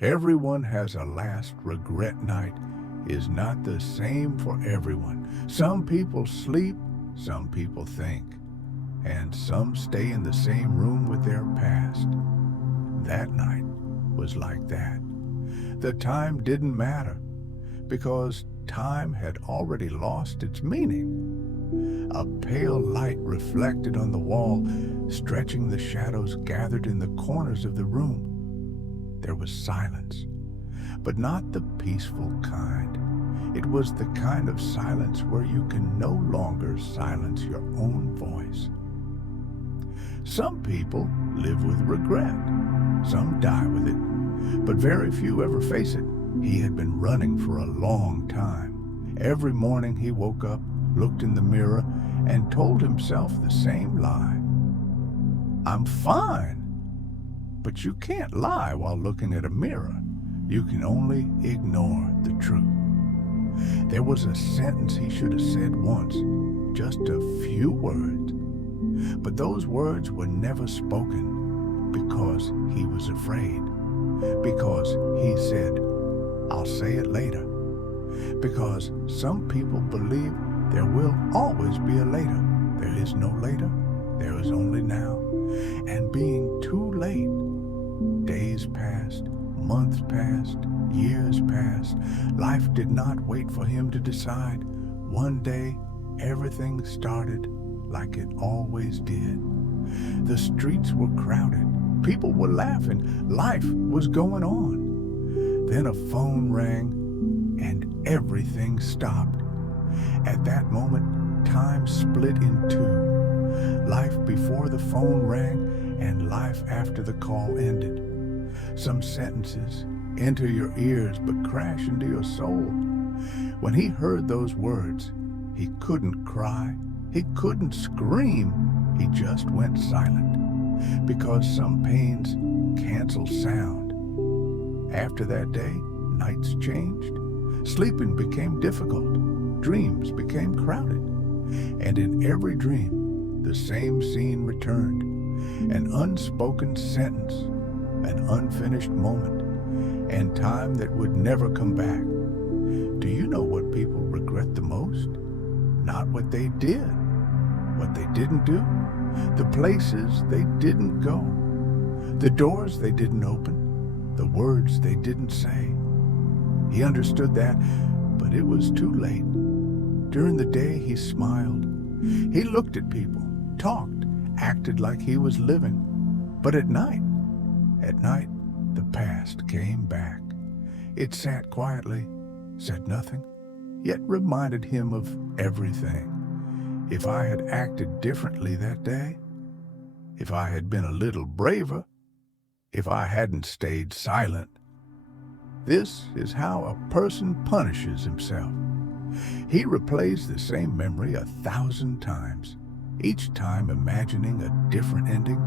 Everyone has a last regret night is not the same for everyone. Some people sleep, some people think, and some stay in the same room with their past. That night was like that. The time didn't matter because time had already lost its meaning. A pale light reflected on the wall, stretching the shadows gathered in the corners of the room. There was silence, but not the peaceful kind. It was the kind of silence where you can no longer silence your own voice. Some people live with regret. Some die with it, but very few ever face it. He had been running for a long time. Every morning he woke up, looked in the mirror, and told himself the same lie. I'm fine. But you can't lie while looking at a mirror. You can only ignore the truth. There was a sentence he should have said once, just a few words. But those words were never spoken because he was afraid. Because he said, I'll say it later. Because some people believe there will always be a later. There is no later. There is only now. And being too late, days passed, months passed, years passed. Life did not wait for him to decide. One day, everything started like it always did. The streets were crowded. People were laughing. Life was going on. Then a phone rang, and everything stopped. At that moment, time split in two. Life before the phone rang and life after the call ended. Some sentences enter your ears but crash into your soul. When he heard those words, he couldn't cry, he couldn't scream, he just went silent. Because some pains cancel sound. After that day, nights changed. Sleeping became difficult. Dreams became crowded. And in every dream, the same scene returned. An unspoken sentence, an unfinished moment, and time that would never come back. Do you know what people regret the most? Not what they did, what they didn't do, the places they didn't go, the doors they didn't open, the words they didn't say. He understood that, but it was too late. During the day, he smiled. He looked at people, talked, acted like he was living. But at night, the past came back. It sat quietly, said nothing, yet reminded him of everything. If I had acted differently that day, if I had been a little braver, if I hadn't stayed silent. This is how a person punishes himself. He replays the same memory 1,000 times, each time imagining a different ending.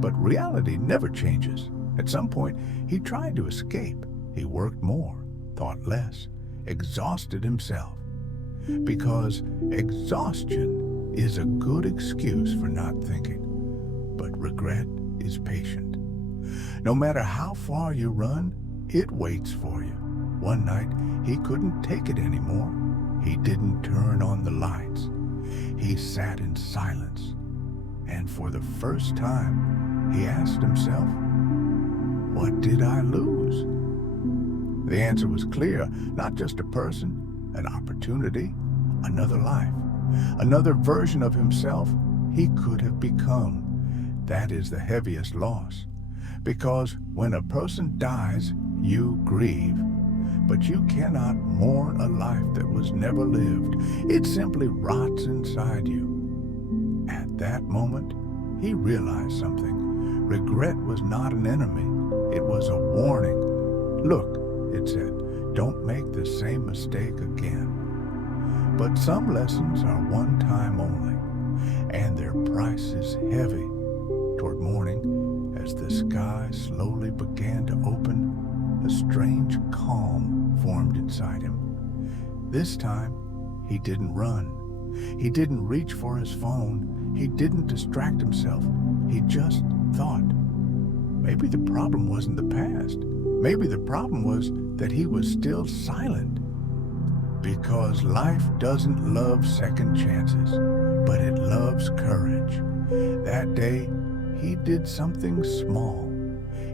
But reality never changes. At some point, he tried to escape. He worked more, thought less, exhausted himself. Because exhaustion is a good excuse for not thinking. But regret is patient. No matter how far you run, it waits for you. One night, he couldn't take it anymore. He didn't turn on the lights. He sat in silence. And for the first time, he asked himself, what did I lose? The answer was clear. Not just a person, an opportunity, another life, another version of himself he could have become. That is the heaviest loss. Because when a person dies, you grieve. But you cannot mourn a life that was never lived. It simply rots inside you. At that moment, he realized something. Regret was not an enemy. It was a warning. Look, it said, don't make the same mistake again. But some lessons are one time only, and their price is heavy. Toward morning, as the sky slowly began to open, a strange calm formed inside him. This time, he didn't run. He didn't reach for his phone. He didn't distract himself. He just thought. Maybe the problem wasn't the past. Maybe the problem was that he was still silent. Because life doesn't love second chances, but it loves courage. That day, he did something small.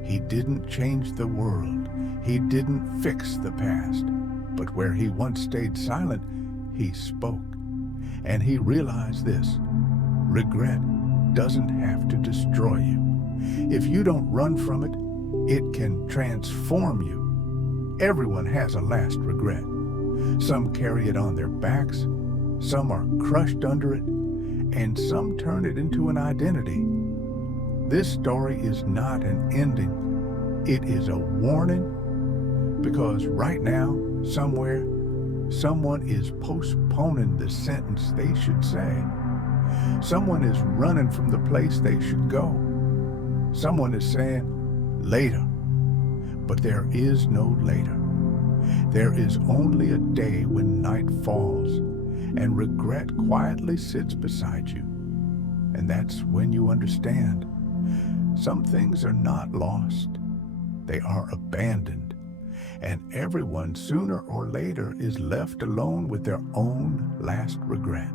He didn't change the world. He didn't fix the past. But where he once stayed silent, he spoke. And he realized this: regret doesn't have to destroy you. If you don't run from it, it can transform you. Everyone has a last regret. Some carry it on their backs, some are crushed under it, and some turn it into an identity. This story is not an ending. It is a warning, because right now, somewhere, someone is postponing the sentence they should say. Someone is running from the place they should go. Someone is saying, later. But there is no later. There is only a day when night falls and regret quietly sits beside you. And that's when you understand. Some things are not lost. They are abandoned. And everyone, sooner or later, is left alone with their own last regret.